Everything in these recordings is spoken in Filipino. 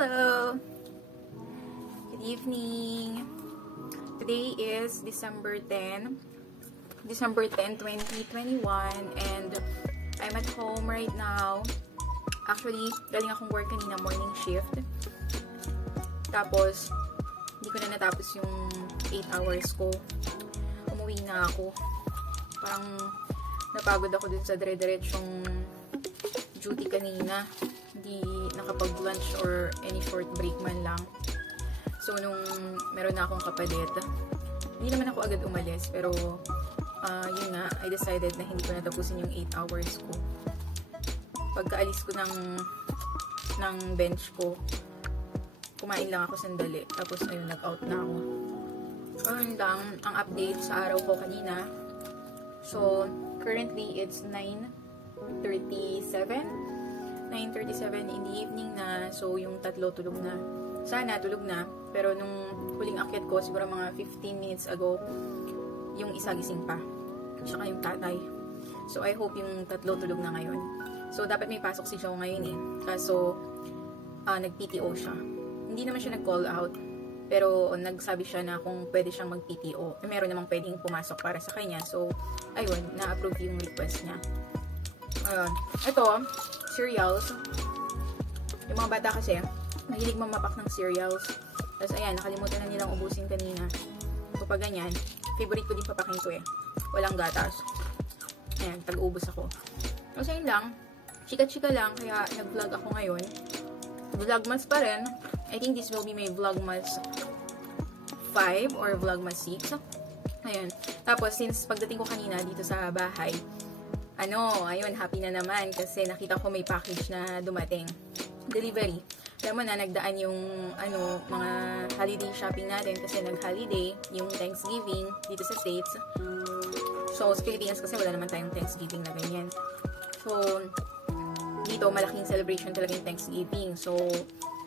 Hello! Good evening! Today is December 10, 2021, and I'm at home right now. Actually, galing akong work kanina, morning shift. Tapos, hindi ko na natapos yung 8 hours ko. Umuwi na ako. Parang napagod ako dun sa dire-diretsyong duty kanina. Hindi nakapag-lunch or any short break man lang. So, nung meron na akong kapalit, hindi naman ako agad umalis. Pero, yun nga, I decided na hindi ko natapusin yung 8 hours ko. Pagkaalis ko ng bench ko, kumain lang ako sandali. Tapos, ayun, nag-out na ako. Ayun lang, ang update sa araw ko kanina. So, currently, it's 9:37 in the evening na. So, yung tatlo tulog na. Sana tulog na. Pero nung huling akyat ko, siguro mga 15 minutes ago, yung isa gising pa. Tsaka yung tatay. So, I hope yung tatlo tulog na ngayon. So, dapat may pasok si Joe ngayon eh. Kaso, nag-PTO siya. Hindi naman siya nag-call out. Pero, nagsabi siya na kung pwede siyang mag-PTO. Meron namang pwedeng pumasok para sa kanya. So, ayun, na-approve yung request niya. Ito, cereals. Yung mga bata kasi, mahilig mamapak ng cereals. Tapos, ayan, nakalimutan na nilang ubusin kanina. So, pag ganyan, favorite ko din papakin ko eh. Walang gatas. Ayan, tag-ubos ako. Kasi yun lang, chika-chika lang, kaya nag-vlog ako ngayon. Vlogmas pa rin. I think this will be my Vlogmas 5 or Vlogmas 6. Ayun. Tapos, since pagdating ko kanina dito sa bahay, ayun, happy na naman kasi nakita ko may package na dumating. Delivery. Alam mo na, nagdaan yung, mga holiday shopping natin kasi nag-holiday, yung Thanksgiving dito sa States. So, sa Pilipinas kasi wala naman tayong Thanksgiving na ganyan. So, dito, malaking celebration talaga yung Thanksgiving. So,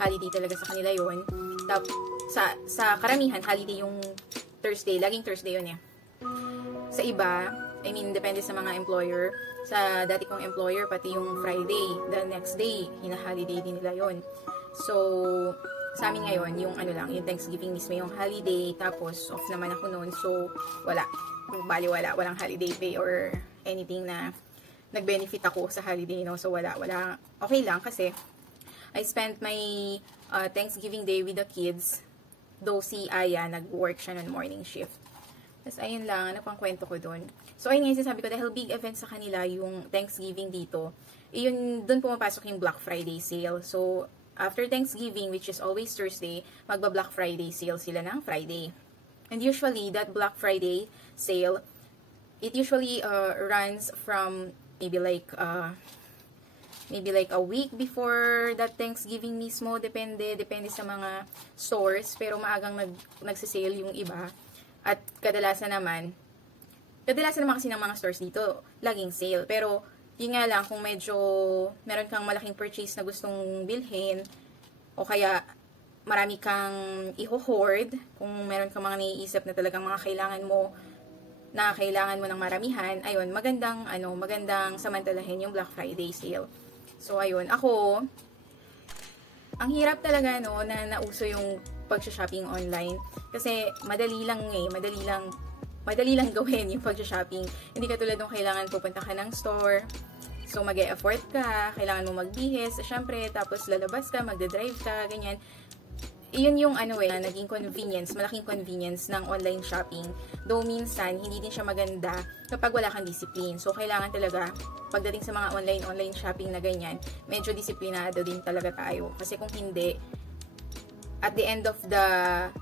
holiday talaga sa kanila yun. Sa karamihan, holiday yung Thursday. Laging Thursday yun eh. Sa iba, depende sa mga employer. Sa dati kong employer, pati yung Friday, the next day, hina-holiday din nila yun. So, sa amin ngayon, yung yung Thanksgiving mismo yung holiday, tapos off naman ako noon. So, wala. Walang holiday pay or anything na nag-benefit ako sa holiday, no? So, wala. Okay lang kasi I spent my Thanksgiving day with the kids. Though si Aya, nag-work siya ng morning shift. Tapos, ayun lang, pang kwento ko doon. So, ayun nga, sinasabi ko, dahil big event sa kanila, yung Thanksgiving dito, doon pumapasok yung Black Friday sale. So, after Thanksgiving, which is always Thursday, magba-Black Friday sale sila ng Friday. And usually, that Black Friday sale, it usually runs from maybe like a week before that Thanksgiving mismo. Depende sa mga stores. Pero maagang nagsisale yung iba. At kadalasan naman kasi ng mga stores dito, laging sale. Pero, yun nga lang, kung medyo meron kang malaking purchase na gustong bilhin, o kaya marami kang i-hoard, kung meron kang mga naiisip na talagang mga kailangan mo ng maramihan, ayun, magandang samantalahin yung Black Friday sale. So, ayun, ako, ang hirap talaga, na nauso yung pag-shopping online. Kasi, madali lang gawin yung pag-shopping. Hindi katulad nung kailangan pupunta ka ng store. So, mag-e-effort ka, kailangan mo magbihis, syempre, tapos lalabas ka, magde-drive ka, ganyan. Iyon yung naging convenience, malaking convenience ng online shopping. Though minsan, hindi din siya maganda kapag wala kang discipline. So, kailangan talaga, pagdating sa mga online shopping na ganyan, medyo disiplinado din talaga tayo. Kasi kung hindi, at the end of the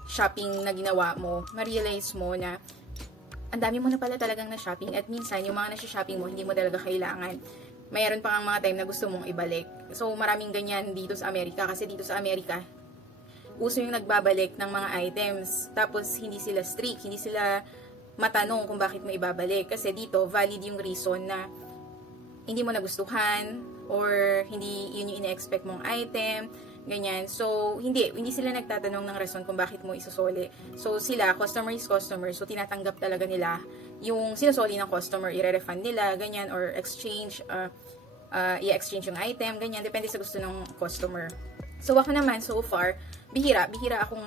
shopping na ginawa mo, ma-realize mo na ang dami mo na pala talagang na-shopping at minsan, yung mga na-shopping mo, hindi mo talaga kailangan. Mayroon pa nga mga time na gusto mong ibalik. So, maraming ganyan dito sa Amerika. Kasi dito sa Amerika, uso yung nagbabalik ng mga items. Tapos, hindi sila strict. Hindi sila matanong kung bakit mo ibabalik. Kasi dito, valid yung reason na hindi mo nagustuhan or hindi yun yung ine-expect mong item. Ganyan. So, hindi sila nagtatanong ng rason kung bakit mo isusoli. So, sila, customer is customer. So, tinatanggap talaga nila yung sinusoli ng customer, i-refund nila, ganyan, or exchange, i-exchange yung item, ganyan. Depende sa gusto ng customer. So, ako naman, so far, bihira akong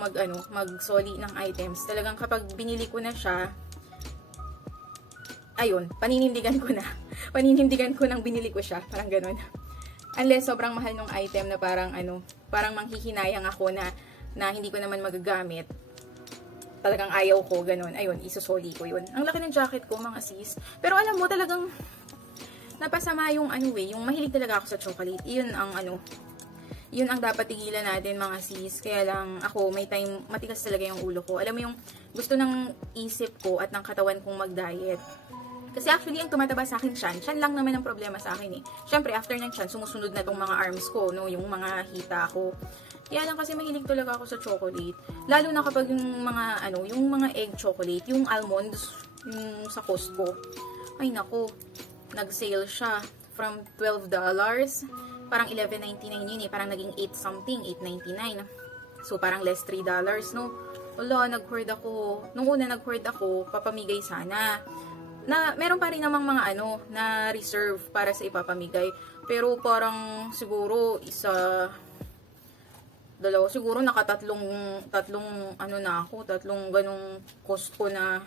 mag-soli ng items. Talagang kapag binili ko na siya, ayun, paninindigan ko na. Paninindigan ko nang binili ko siya. Parang ganun. Unless sobrang mahal ng item na parang parang manghihinayang ako na hindi ko naman magagamit. Talagang ayaw ko, ganun. Ayun, isusoli ko yun. Ang laki ng jacket ko, mga sis. Pero alam mo, talagang napasama yung yung mahilig talaga ako sa chocolate. Yun ang dapat tigilan natin, mga sis. Kaya lang ako, may time, matigas talaga yung ulo ko. Alam mo yung gusto ng isip ko at ng katawan kong mag-diet. Kasi actually, ang tumataba sa akin, tiyan lang naman ang problema sa akin eh. Siyempre, after ng tiyan, sumusunod na tong mga arms ko, no? Yung mga hita ko. Kaya lang kasi mahilig talaga ako sa chocolate. Lalo na kapag yung mga egg chocolate, yung almonds, yung sa Costco. Ay nako, nag-sale siya from $12. Parang $11.99 yun eh. Parang naging 8 something, $8.99. So, parang less $3, no? Wala, nag-hoard ako. Nung una nag-hoard ako, papamigay sana. Meron pa rin namang mga na reserve para sa ipapamigay. Pero parang siguro dalawa, siguro tatlong ganong Costco na.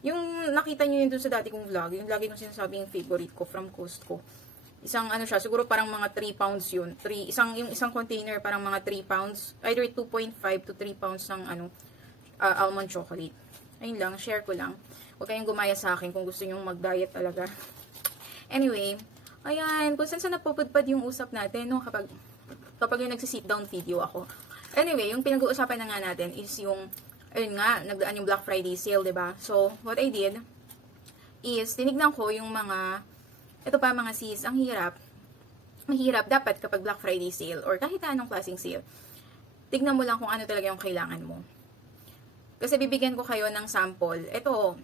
Yung nakita nyo yun dun sa dati kong vlog, yung lagi kong sinasabi yung favorite ko from Costco. Isang siya, siguro parang mga 3 pounds yun. Yung isang container parang mga 3 pounds, either 2.5 to 3 pounds ng almond chocolate. Ayun lang, share ko lang. Huwag kayong gumaya sa akin kung gusto nyo mag-diet talaga. Anyway, ayan, kung saan napupudpad yung usap natin, no, kapag yung nagsi-sit down video ako. Anyway, yung pinag-uusapan na nga natin is yung, ayun nga, nagdaan yung Black Friday sale, diba? So, what I did is, tinignan ko yung ito pa mga sis, ang mahirap dapat kapag Black Friday sale or kahit anong klaseng sale. Tignan mo lang kung ano talaga yung kailangan mo. Kasi bibigyan ko kayo ng sample. Ito,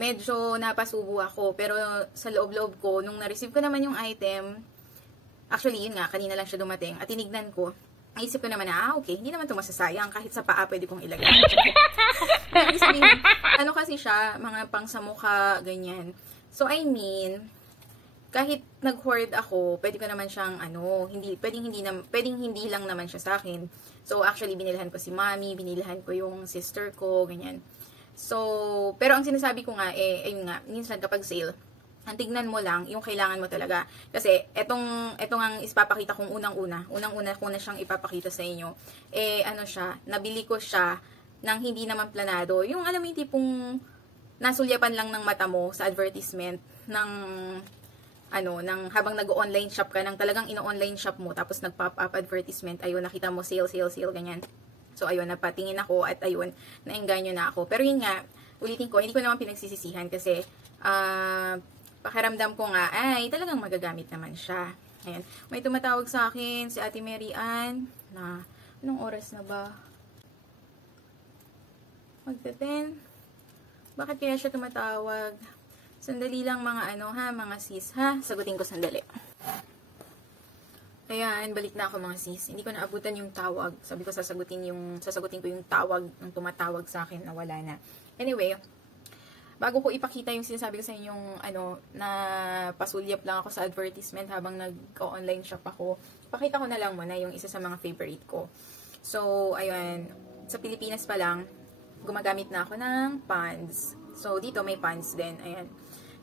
medyo napasubo ako, pero sa loob-loob ko, nung na-receive ko naman yung item, actually, yun nga, kanina lang siya dumating, at tinignan ko, naisip ko naman na, okay, hindi naman ito masasayang, kahit sa paa pwede kong ilagay. Kasi siya, mga pang sa mukha, ganyan. So, I mean, kahit nag-hoard ako, pwede ko naman siyang, pwedeng hindi lang naman siya sa akin. So, actually, binilhan ko si Mami, binilhan ko yung sister ko, ganyan. So, pero ang sinasabi ko nga, ayun nga, minsan kapag sale, ang tignan mo lang yung kailangan mo talaga. Kasi, etong ang ipapakita kong unang-una ko na siyang ipapakita sa inyo, nabili ko siya nang hindi naman planado. Yung alam mo yung tipong nasulyapan lang ng mata mo sa advertisement ng habang nag-online shop ka, nang talagang ino-online shop mo, tapos nag-pop up advertisement, ayun, nakita mo sale, ganyan. So, ayun, napatingin ako at ayun, naengganyo na ako. Pero yun nga, ulitin ko, hindi ko naman pinagsisisihan kasi pakiramdam ko nga, ay, talagang magagamit naman siya. Ayan. May tumatawag sa akin, si Ate Mary Ann, na, anong oras na ba? Magte-10. Bakit kaya siya tumatawag? Sandali lang mga sis, ha? Sagutin ko sandali. Ayan, balik na ako mga sis. Hindi ko naabutan yung tawag. Sabi ko sasagutin ko yung tawag ng tumatawag sa akin na wala na. Anyway, bago ko ipakita yung sinasabi ko sa inyong na pasulyap lang ako sa advertisement habang nag-online shop ako, pakita ko na lang muna yung isa sa mga favorite ko. So, ayun, sa Pilipinas pa lang, gumagamit na ako ng Pond's. So, dito may Pond's din. Ayan.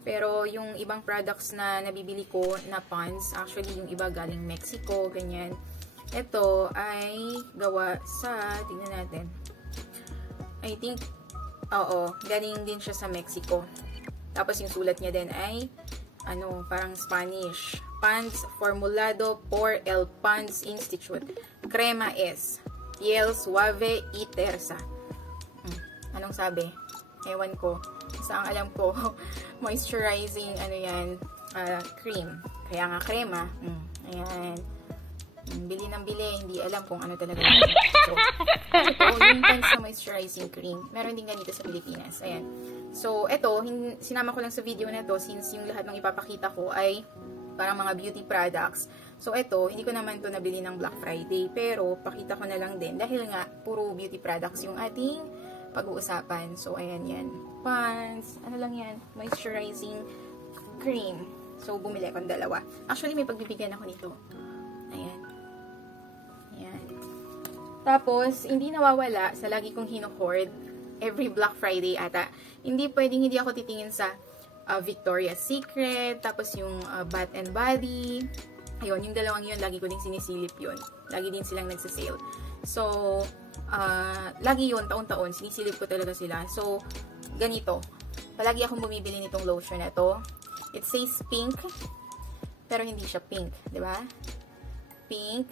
Pero, yung ibang products na nabibili ko na Pond's, actually, yung iba galing Mexico, ganyan. Ito ay gawa sa, tingnan natin. I think, galing din siya sa Mexico. Tapos, yung sulat niya din ay, parang Spanish. Pond's Formulado por el Pond's Institute. Crema S. Piel Suave y Tersa. Anong sabi? Ewan ko. Basta ang alam ko, moisturizing, cream. Kaya nga crema. Ayan. Bili ng bili. Hindi alam kung ano talaga. So, yung Pond's sa moisturizing cream. Meron din ganito sa Pilipinas. Ayan. So, ito, sinama ko lang sa video na to since yung lahat ng ipapakita ko ay parang mga beauty products. So, ito, hindi ko naman to nabili ng Black Friday. Pero, pakita ko na lang din. Dahil nga, puro beauty products yung ating pag-uusapan. So, ayan yan. Pond's, lang yan? Moisturizing cream. So, bumili ko ng dalawa. Actually, may pagbibigyan ako nito. Ayan. Tapos, hindi nawawala sa lagi kong hino-hoard every Black Friday ata. Hindi pwedeng hindi ako titingin sa Victoria's Secret, tapos yung Bath and Body. Ayun, yung dalawang yun, lagi ko din sinisilip yun. Lagi din silang nagsasale. So, lagi yun, taon-taon, sinisilip ko talaga sila. So, ganito. Palagi akong bumibili nitong lotion na to. It says pink, pero hindi siya pink, di ba? Pink,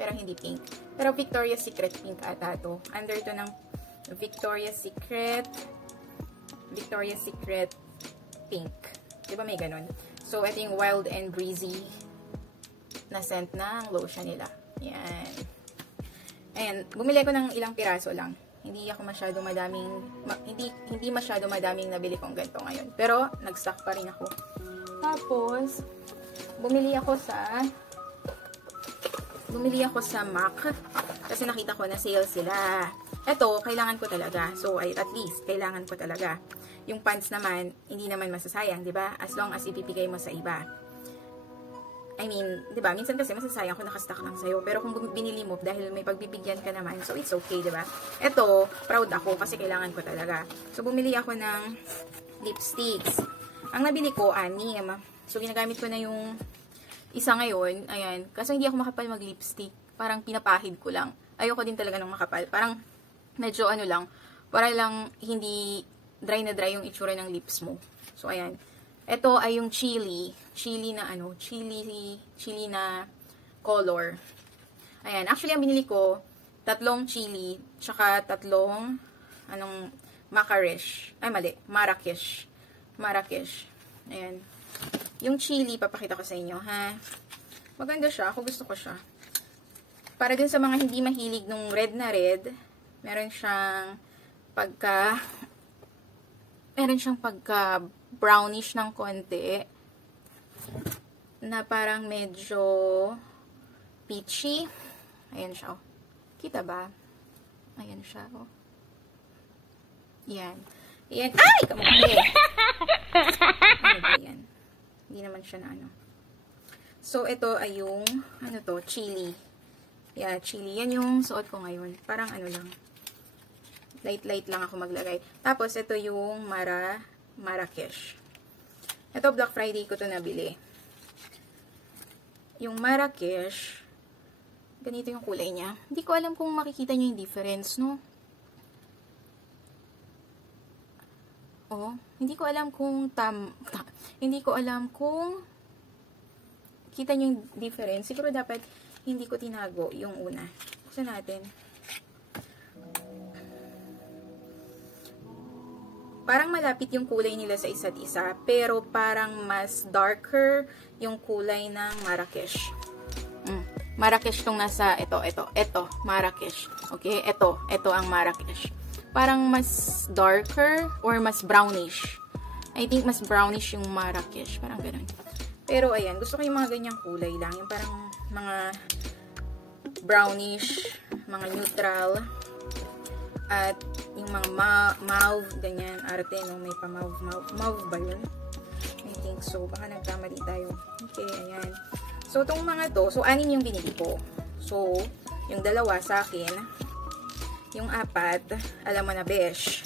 pero hindi pink. Pero Victoria's Secret pink ata to. Under to ng Victoria's Secret pink. Di ba may ganun? So, ito yung Wild and Breezy na scent ng lotion nila. Yan. Ayan, bumili ko ng ilang piraso lang. Hindi ako masyado madaming, hindi masyado madaming nabili kong ganito ngayon. Pero, nag-stock pa rin ako. Tapos, bumili ako sa MAC kasi nakita ko na sale sila. Ito, kailangan ko talaga. So, at least, kailangan ko talaga. Yung pants naman, hindi naman masasayang, di ba? As long as ipipigay mo sa iba. I mean, di ba? Minsan kasi masasayang kung nakastock lang sa'yo. Pero kung binili mo dahil may pagbibigyan ka naman, so it's okay, di ba? Ito, proud ako kasi kailangan ko talaga. So, bumili ako ng lipsticks. Ang nabili ko, 6. So, ginagamit ko na yung isa ngayon. Ayan. Kasi hindi ako makapal mag-lipstick. Parang pinapahid ko lang. Ayoko din talaga ng makapal. Parang medyo ano lang. Para lang hindi dry na dry yung itsura ng lips mo. So, ayan. Ito ay yung chili. Chili na ano. Chili na color. Ayan. Actually, ang binili ko, 3 chili. Tsaka 3 Marrakesh. Ay, mali. Marrakesh. Ayan. Yung chili, papakita ko sa inyo, ha? Maganda siya. Ako gusto ko siya. Para dun sa mga hindi mahilig nung red na red, meron siyang pagka brownish ng konti. Na parang medyo peachy. Ayan siya, oh. Kita ba? Ayan siya, oh. Yan. Yan. Ay! Kamukha. Ano ba yan? Hindi naman siya na ano. So, ito ay yung, ano to, chili. Yeah, chili. Yan yung suot ko ngayon. Parang ano lang. Light lang ako maglagay. Tapos, ito yung Marrakesh. Ito, Black Friday ko to nabili. Yung Marrakesh, ganito yung kulay niya. Hindi ko alam kung makikita nyo yung difference, no? Oh, hindi ko alam kung hindi ko alam kung kita nyo yung difference. Siguro dapat hindi ko tinago yung una. Buksan natin. Parang malapit yung kulay nila sa isa't isa, pero parang mas darker yung kulay ng Marrakesh. Marrakesh tong nasa, ito, Marrakesh. Okay, ito ang Marrakesh. Parang mas darker or mas brownish. I think mas brownish yung Marrakesh. Parang ganun. Pero ayan, gusto ko yung mga ganyang kulay lang. Yung parang mga brownish, mga neutral. At yung mga mauve, ganyan, arte, no? May pa mauve ba yun? I think so. Baka nagkamali tayo. Okay, ayan. So, itong mga to, so, 6 yung binili ko. So, yung 2 sa akin, yung 4, alam mo na, besh.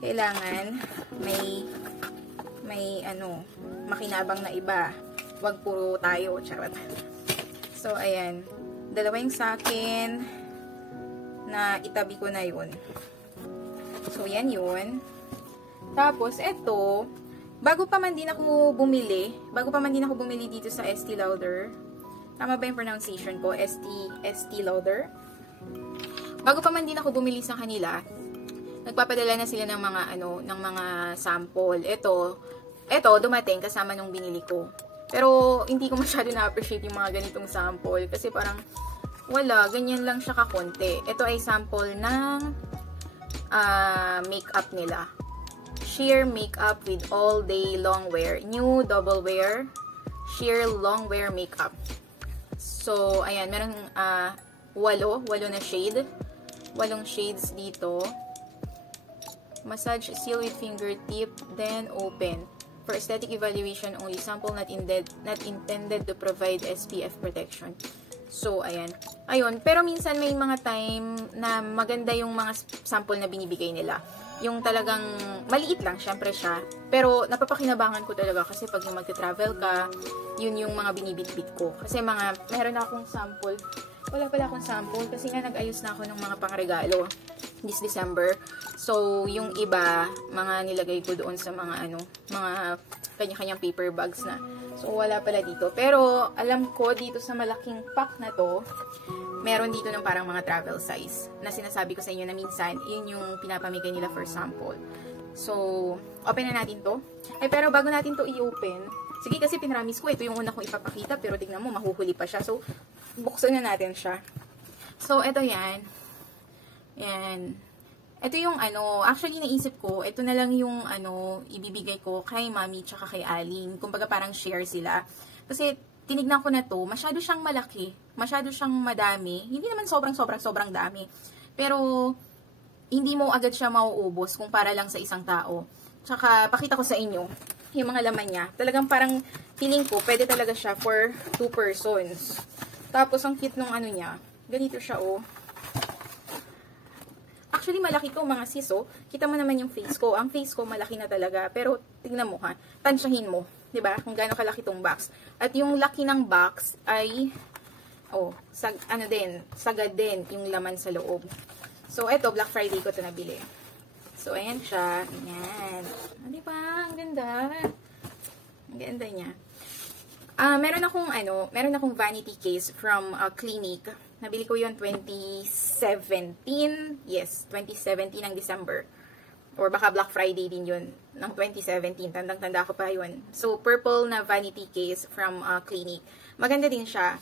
Kailangan, may ano, makinabang na iba. Wag puro tayo, charot. So, ayan. 2 yung sa akin, na itabi ko na yun. So, yan yun. Tapos, eto, bago pa man din ako bumili dito sa Estee Lauder. Tama ba yung pronunciation ko? Estee Lauder. Bago pa man din ako bumili sa kanila, nagpapadala na sila ng mga, ng mga sample. Eto, dumating kasama nung binili ko. Pero, hindi ko masyado na-appreciate yung mga ganitong sample. Kasi parang, wala, ganyan lang siya kakonti. Ito ay sample ng makeup nila. Sheer makeup with all day long wear. New double wear. Sheer long wear makeup. So, ayan, meron 8 na shade. 8 shades dito. Massage, seal with fingertip, then open. For aesthetic evaluation only. Sample not intended to provide SPF protection. So, ayan. Ayun. Pero minsan may mga time na maganda yung mga sample na binibigay nila. Yung talagang maliit lang, syempre siya. Pero napapakinabangan ko talaga kasi pag yung magta-travel ka, yun yung mga binibitbit ko. Kasi meron akong sample. Wala pala akong sample kasi nga nag-ayos na ako ng mga pangregalo this December. So, yung iba, mga nilagay ko doon sa mga mga kanya-kanyang paper bags na. So, wala pala dito. Pero, alam ko dito sa malaking pack na to, meron dito ng parang mga travel size na sinasabi ko sa inyo na minsan, yun yung pinapamigay nila for sample. So, open na natin to. Pero bago natin to i-open, sige kasi pinramis ko, ito yung una kong ipapakita, pero tignan mo, mahuhuli pa siya. So, buksan na natin siya. So, ito yan. Yan. Ito yung actually naisip ko, ito na lang yung ibibigay ko kay Mami tsaka kay Aling. Kumbaga parang share sila. Kasi, tinignan ko na to, masyado siyang malaki. Masyado siyang madami. Hindi naman sobrang dami. Pero, hindi mo agad siya mauubos kung para lang sa isang tao. Tsaka, pakita ko sa inyo, yung mga laman niya. Talagang parang, feeling ko, pwede talaga siya for 2 persons. Tapos, ang cute nung niya. Ganito siya, oh. Actually, malaki to mga sis, oh. Kita mo naman yung face ko. Ang face ko, malaki na talaga. Pero, tignan mo ha. Tansyahin mo. 'Di ba? Kung gaano kalaki tong box. At yung laki ng box ay sagad din yung laman sa loob. So eto, Black Friday ko 'to nabili. So ayan siya. Ayan. 'Di ba? Ang ganda. Ang ganda niya. Meron akong vanity case from Clinique. Nabili ko 'yon 2017. Yes, 2017 ng December. Or baka Black Friday din yun ng 2017. Tandang-tanda ko pa yun. So, purple na vanity case from Clinique. Maganda din siya.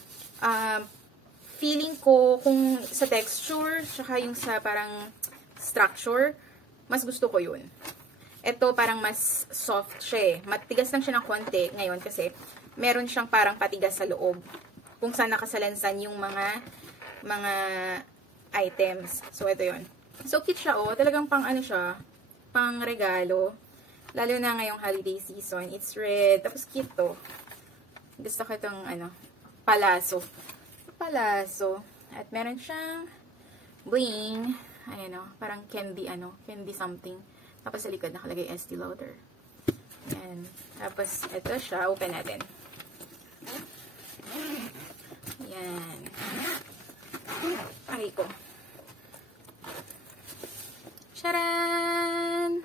Feeling ko kung sa texture, tsaka yung sa parang structure, mas gusto ko yun. Ito parang mas soft siya eh. Matigas lang siya ng konti ngayon kasi meron siyang parang patigas sa loob. Kung saan nakasalansan yung mga items. So, ito yun. So, cute siya oh. Talagang pang siya, pang regalo. Lalo na ngayong holiday season. It's red. Tapos cute to. Gusto ko itong palaso. Palaso. At meron siyang bling. Ayan o. Parang candy candy something. Tapos sa likod nakalagay Estee Lauder. Ayan. Tapos ito siya. Open natin. Ayan. Aray ko. Charan!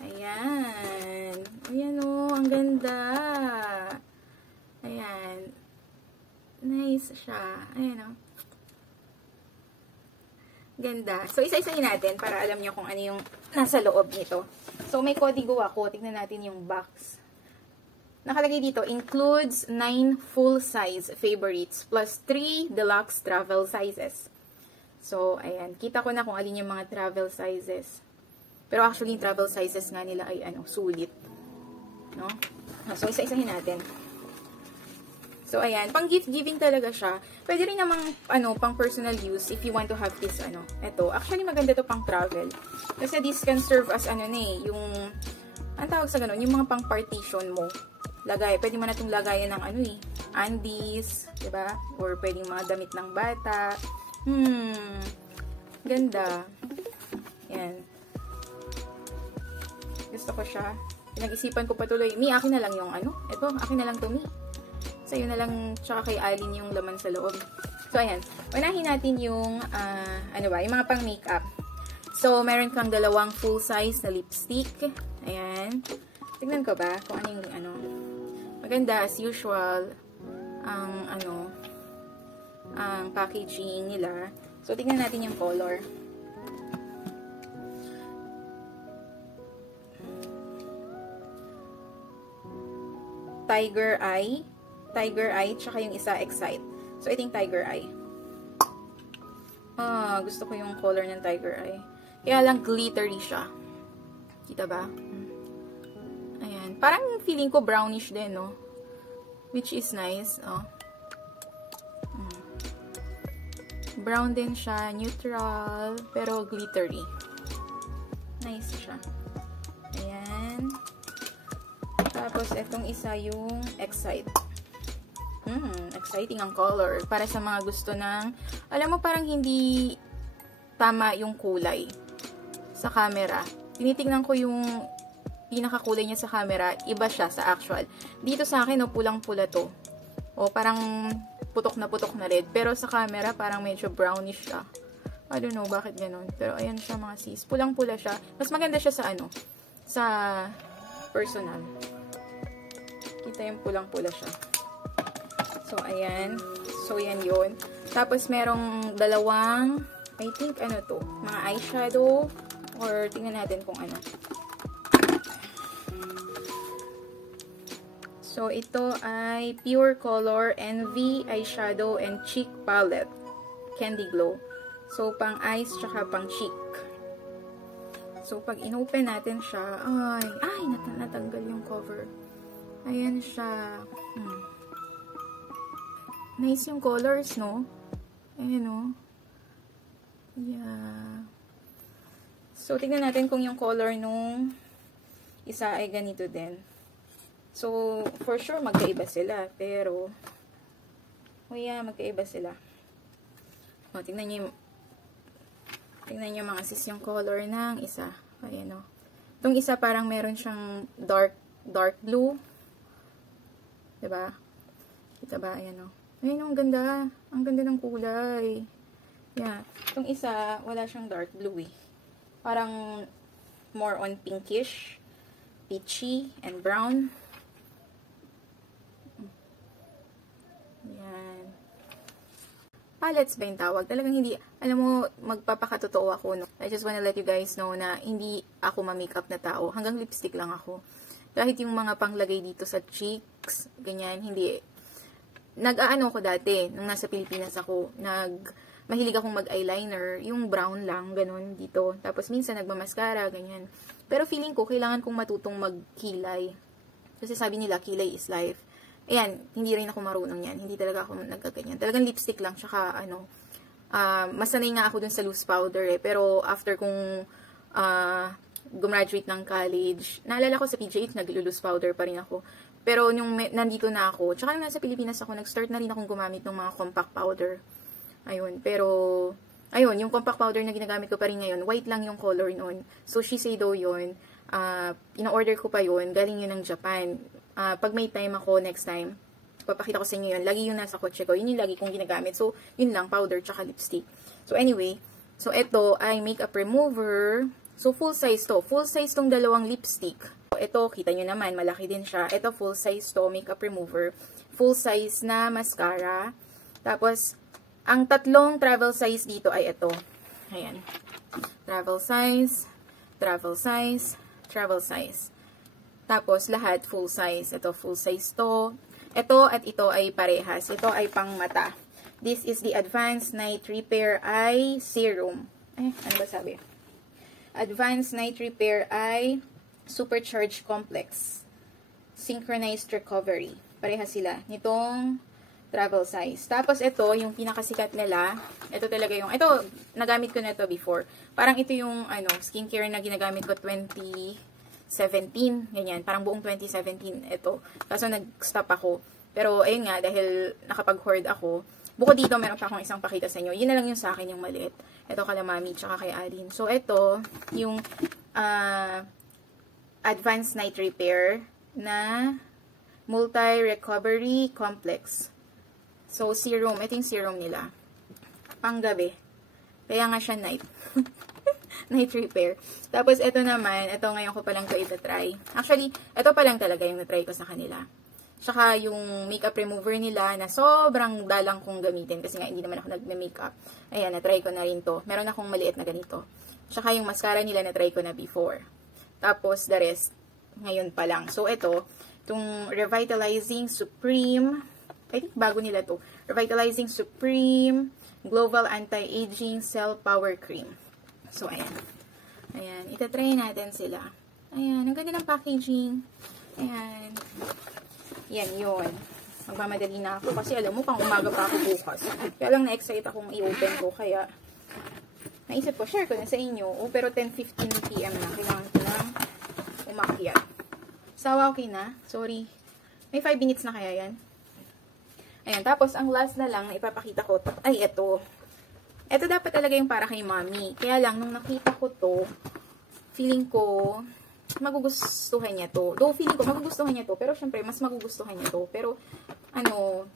Ayan. Ayan o, ang ganda. Ayan. Nice siya. Ayan o. Ganda. So, isa-isahin natin para alam niyo kung ano yung nasa loob nito. So, may kodigo ako. Tignan natin yung box. Nakalagay dito, includes 9 full-size favorites plus 3 deluxe travel sizes. So, ayan. Kita ko na kung alin yung mga travel sizes. Pero actually, yung travel sizes nga nila ay sulit. No? So, isa-isahin natin. So, ayan. Pang gift-giving talaga siya. Pwede rin namang, pang personal use if you want to have this, Ito. Actually, maganda to pang travel. Kasi this can serve as, yung, ang tawag sa ganun, yung mga pang partition mo. Lagay. Pwede mo na itong lagayan ng, undies, diba? Or pwedeng mga damit ng bata. Ganda. Yan. Gusto ko siya. Pinag-isipan ko patuloy. Mi, akin na lang yung ito, akin na lang to, Mi. Sa'yo na lang, tsaka kay Alin yung laman sa loob. So, ayan. Unahin natin yung, yung mga pang makeup. So, meron kang 2 full size na lipstick. Ayan. Tignan ko ba kung ano yung Maganda, as usual, ang packaging nila. So, tingnan natin yung color. Tiger Eye, tsaka yung isa Excite. So, ito yung Tiger Eye. Gusto ko yung color ng Tiger Eye. Kaya lang glittery siya. Kita ba? Ayan. Parang feeling ko brownish din, no? Which is nice, oh. Brown din siya, neutral, pero glittery. Nice siya. Ayan. Tapos, itong isa yung Excite. Exciting ang color. Para sa mga gusto ng, alam mo, parang hindi tama yung kulay sa camera. Tinitingnan ko yung pinakakulay niya sa camera, iba siya sa actual. Dito sa akin, pulang-pula to. Parang putok na red. Pero sa camera, parang medyo brownish siya. I don't know bakit ganun. Pero ayan siya mga sis. Pulang-pula siya. Mas maganda siya sa sa personal. Kita yung pulang-pula siya. So, ayan. So, yan yun. Tapos, merong dalawang, I think, mga eyeshadow. Or, tingnan natin kung ano. So, ito ay Pure Color Envy Eyeshadow and Cheek Palette. Candy Glow. So, pang eyes, tsaka pang cheek. So, pag inopen natin siya, ay, natanggal yung cover. Ayan siya. Nice yung colors, no? Ayan, no? Yeah. So, tignan natin kung yung color nung isa ay ganito din. So, for sure, magkaiba sila. Pero, magkaiba sila. Tignan nyo mga sis yung color ng isa. Ayan, o. Itong isa parang meron siyang dark blue. Diba? Kita ba? Ayan, o. Ayan, ang ganda. Ang ganda ng kulay. Yeah. Itong isa, wala siyang dark blue, eh. Parang more on pinkish, peachy, and brown. Yan. Palettes ba yung tawag? Talagang hindi, alam mo, magpapakatotoo ako, no? I just wanna let you guys know na hindi ako ma-makeup na tao. Hanggang lipstick lang ako. Kahit yung mga panglagay dito sa cheeks, ganyan, hindi. Nag-aano ko dati, nung nasa Pilipinas ako, mahilig akong mag-eyeliner, yung brown lang, ganun, dito. Tapos minsan nagmamaskara, ganyan. Pero feeling ko, kailangan kong matutong magkilay. Kasi sabi nila, kilay is life. Ayan, hindi rin ako marunong yan. Hindi talaga ako nagkaganyan. Talagang lipstick lang, tsaka masanay nga ako dun sa loose powder eh. Pero after kong gumraduate ng college, naalala ko sa PGH, nag-loose powder pa rin ako. Pero nung nandito na ako, tsaka nung nasa Pilipinas ako, nag-start na rin akong gumamit ng mga compact powder. Ayun, pero, ayun, yung compact powder na ginagamit ko pa rin ngayon, white lang yung color nun. So, Shiseido yun. Ina-order ko pa yun, galing yun ng Japan. Pag may time ako, next time, papakita ko sa inyo yun. Lagi yung nasa kotse ko. Yun yung lagi kong ginagamit. So, yun lang, powder tsaka lipstick. So, anyway, so, ito ay makeup remover. So, full size to. Full size tong dalawang lipstick. Ito, kita nyo naman, malaki din siya. Ito, full size to, makeup remover. Full size na mascara. Tapos, ang tatlong travel size dito ay ito. Ayan. Travel size, travel size, travel size. Tapos, lahat full size. Ito, full size to. Ito at ito ay parehas. Ito ay pang mata. This is the Advanced Night Repair Eye Serum. Ano ba sabi? Advanced Night Repair Eye Supercharged Complex. Synchronized Recovery. Parehas sila. Nitong travel size. Tapos, ito, yung pinakasikat nila. Ito talaga yung, ito, nagamit ko na ito before. Parang ito yung, skincare na ginagamit ko 2017. Ganyan. Parang buong 2017. Ito. Kaso, nag-stop ako. Pero, ayun nga, dahil nakapag-hoard ako, bukod dito, meron pa akong isang pakita sa inyo. Yun na lang yung sa akin, yung maliit. Ito kala Mami, tsaka kay Alin. So, ito, yung Advanced Night Repair na Multi-Recovery Complex. So, serum. Ito yung serum nila. Panggabi. Kaya nga siya night. Night repair. Tapos, ito naman. Ito ngayon ko palang ito itatry. Actually, ito pa lang talaga yung natry ko sa kanila. Tsaka, yung makeup remover nila na sobrang dalang kong gamitin. Kasi nga, hindi naman ako nag-makeup. Ayan, natry ko na rin to. Meron akong maliit na ganito. Tsaka, yung mascara nila natry ko na before. Tapos, the rest, ngayon pa lang. So, ito, itong Revitalizing Supreme. I think bago nila to. Revitalizing Supreme Global Anti-Aging Cell Power Cream. So, ayan. Ayan. Itatry natin sila. Ayan. Ang ganda ng packaging. Ayan. Yan, yun. Magmamadali na ako. Kasi alam mo, pang umaga pa ako bukas. Kaya lang na-excite akong i-open ko. Kaya, naisip ko, share ko na sa inyo. Pero 10:15 PM na. Kailangan ko na umakyat. Sawa, okay na? Sorry. May 5 minutes na kaya yan? Ayan, tapos ang last na lang na ipapakita ko, ay ito. Ito dapat talaga yung para kay mommy. Kaya lang, nung nakita ko to, feeling ko, magugustuhan niya to. Though feeling ko, magugustuhan niya to. Pero syempre, mas magugustuhan niya to. Pero,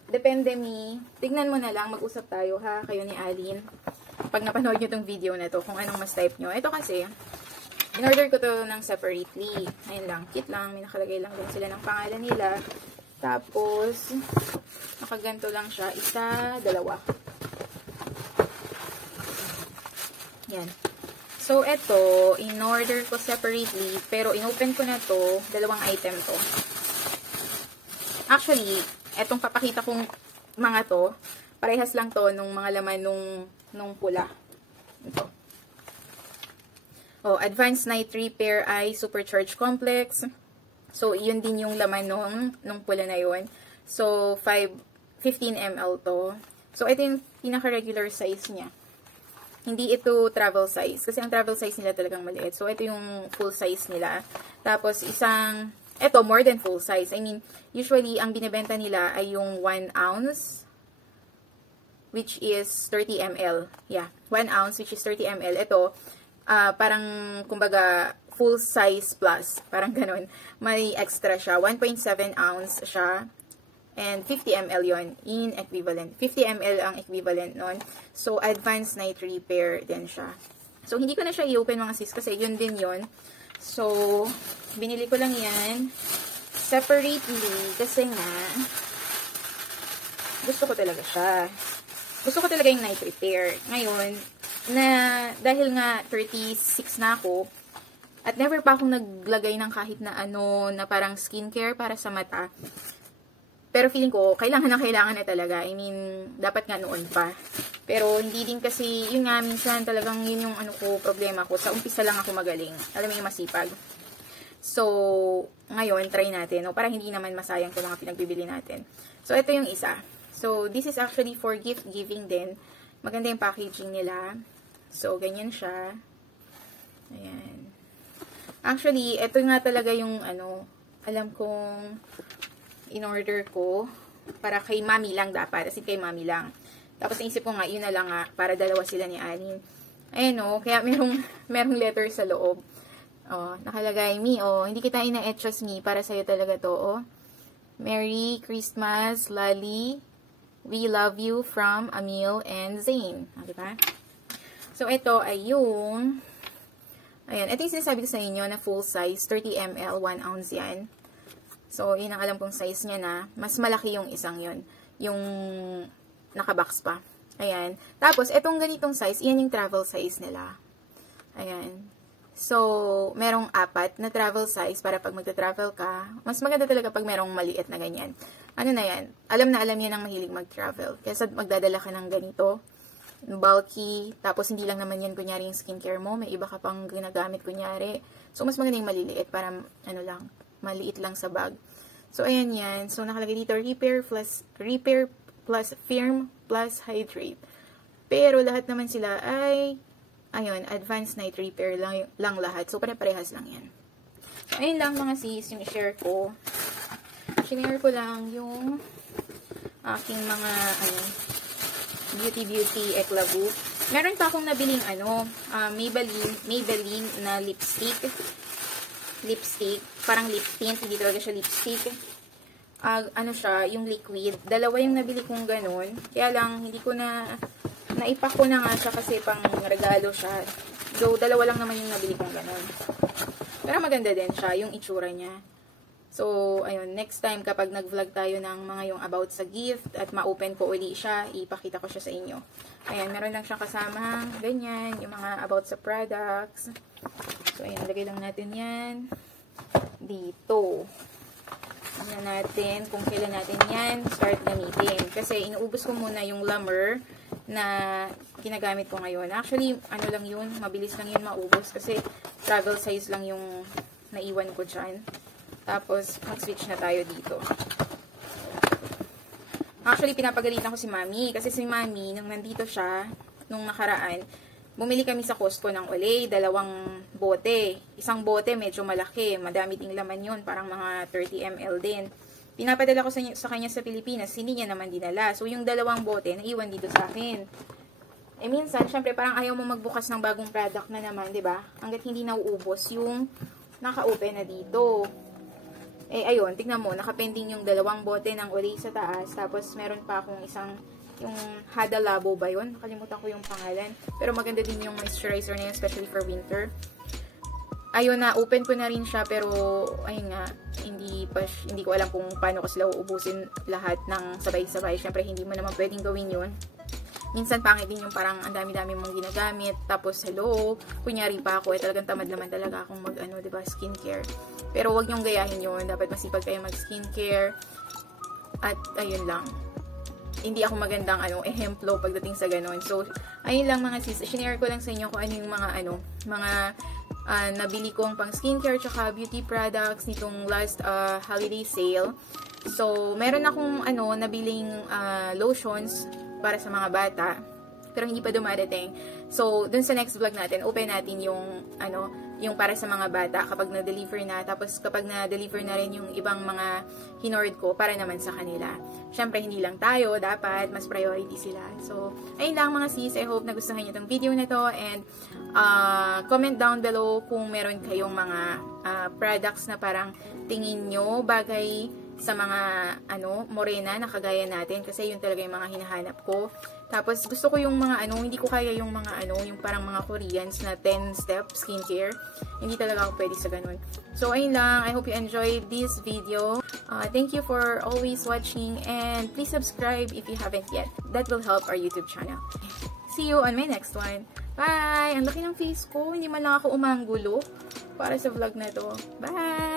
depende me. Tignan mo na lang, mag-usap tayo ha, kayo ni Aline. Pag napanood nyo tong video na to, kung anong mas type nyo. Ito kasi, in-order ko to ng separately. Ayun lang, kit lang. May nakalagay lang din sila ng pangalan nila. Tapos, nakaganto lang siya. Isa, dalawa. Yan. So, ito, in-order ko separately, pero in-open ko na to, dalawang item to. Actually, etong papakita kong mga to, parehas lang to nung mga laman nung pula. Ito. Oh, Advanced Night Repair Eye Supercharge Complex. So, yun din yung laman nung pula na yun. So, 15 ml to. So, ito yung pinaka-regular size niya. Hindi ito travel size. Kasi ang travel size nila talagang maliit. So, ito yung full size nila. Tapos, ito, more than full size. I mean, usually, ang binibenta nila ay yung 1 ounce, which is 30 ml. Yeah, 1 ounce, which is 30 ml. Ito, parang, kumbaga, full size plus. Parang ganun. May extra siya. 1.7 ounce siya. And 50 ml yon in equivalent. 50 ml ang equivalent nun. So, Advanced Night Repair din siya. So, hindi ko na siya i-open mga sis kasi yun din yun. So, binili ko lang yan separately kasi nga gusto ko talaga siya. Gusto ko talaga yung night repair. Ngayon, dahil nga 36 na ako, at never pa akong naglagay ng kahit na na parang skincare para sa mata. Pero feeling ko, kailangan na talaga. I mean, dapat nga noon pa. Pero hindi din kasi, yun nga, minsan talagang yun yung problema ko. Sa umpisa lang ako magaling. Alam mo yung masipag. So, ngayon, try natin. Para hindi naman masayang itong mga pinagbibili natin. So, ito yung isa. So, this is actually for gift giving din. Maganda yung packaging nila. So, ganyan siya. Ayan. Actually, ito nga talaga yung alam kong in-order ko para kay mami lang dapat. Kasi kay mami lang. Tapos naisip ko nga, yun na lang nga, para dalawa sila ni Aline. Ayan kaya merong letter sa loob. Nakalagay, me, hindi kita ina-etchos me, para sa'yo talaga to, Merry Christmas, Lali. We love you from Emil and Zane. Diba? So, ito ay yung, ayan, ito yung sinasabi ko sa inyo na full size, 30 ml, 1 ounce yan. So, yun ang alam kong size niya na. Mas malaki yung isang yun. Yung nakabox pa. Ayan. Tapos, itong ganitong size, yan yung travel size nila. Ayan. So, merong 4 na travel size para pag magta-travel ka. Mas maganda talaga pag merong maliit na ganyan. Ano na yan? Alam na alam yan ang mahilig mag-travel. Kaya magdadala ka ng ganito. Bulky. Tapos, hindi lang naman yan kunyari yung skincare mo. May iba ka pang ginagamit kunyari. So, mas maganda yung maliliit para maliit lang sa bag. So, ayan yan. So, nakalagay dito, repair plus firm plus hydrate. Pero, lahat naman sila ay, ayun, advanced night repair lang lahat. So, pare-parehas lang yan. So, ayun lang mga sis, yung i-share ko. Share ko lang yung aking mga, beauty eklabu. Meron pa akong nabiling, Maybelline na lipstick, parang lip tint, hindi talaga siya lipstick. Siya, yung liquid. Dalawa yung nabili kong ganun. Kaya lang, hindi ko naipak ko na nga siya kasi pang regalo siya. So, dalawa lang naman yung nabili kong ganun. Pero maganda din siya, yung itsura niya. So, ayun, next time kapag nag-vlog tayo ng mga yung about sa gift at ma-open ko uli siya, ipakita ko siya sa inyo. Ayan, meron lang siyang kasamang ganyan, yung mga about sa products. So, ayan, lagay lang natin yan dito. Tignan natin kung kailan natin yan start gamitin. Kasi inuubos ko muna yung Lamer na ginagamit ko ngayon. Actually, lang yun, mabilis lang yun maubos kasi travel size lang yung naiwan ko dyan. Tapos, mag-switch na tayo dito. Actually, pinapagalitan ko si Mami. Kasi si Mami, nung nandito siya, nung nakaraan, bumili kami sa Costco ng Olay, 2 bote. Isang bote, medyo malaki. Madami ding laman yun, parang mga 30 ml din. Pinapadala ko sa kanya sa Pilipinas, hindi niya naman dinala. So, yung 2 bote, naiwan dito sa akin. Eh, minsan, syempre, parang ayaw mo magbukas ng bagong product na naman, di ba? Hanggat hindi nauubos yung naka-open na dito. Eh, ayun, tignan mo, nakapending yung 2 bote ng Olay sa taas. Tapos, meron pa akong isang, yung Hada Labo ba yun? Nakalimutan ko yung pangalan. Pero maganda din yung moisturizer na yun, especially for winter. Ayun na, open ko na rin siya, pero, ayun nga, hindi ko alam kung paano ko sila uubusin lahat ng sabay-sabay. Syempre, hindi mo naman pwedeng gawin yun. Minsan, pangit din yung parang ang dami-dami mong ginagamit. Tapos, hello, kunyari pa ako, talagang tamad naman talaga akong diba, skincare. Pero, wag niyong gayahin yun. Dapat masipag kayo mag-skincare. At, ayun lang. Hindi ako magandang, ehemplo pagdating sa ganun. So, ayun lang mga sis. Shinare ko lang sa inyo kung ano yung mga nabili kong pang skincare tsaka beauty products nitong last holiday sale. So, meron akong, nabiling lotions para sa mga bata. Pero hindi pa dumadating. So, dun sa next vlog natin, open natin yung, yung para sa mga bata kapag na-deliver na. Tapos, kapag na-deliver na rin yung ibang mga hinorder ko para naman sa kanila. Syempre, hindi lang tayo. Dapat, mas priority sila. So, ayun lang mga sis. I hope nagustuhan nyo itong video na to. And, comment down below kung meron kayong mga products na parang tingin nyo bagay sa mga morena na kagaya natin kasi yun talaga yung mga hinahanap ko. Tapos gusto ko yung mga hindi ko kaya yung mga yung parang mga Koreans na 10-step skincare. Hindi talaga ako pwede sa ganun. So ayun lang, I hope you enjoyed this video. Thank you for always watching and please subscribe if you haven't yet. That will help our YouTube channel. See you on my next one. Bye! Ang laki ng face ko, hindi man lang ako umanggulo para sa vlog na to. Bye!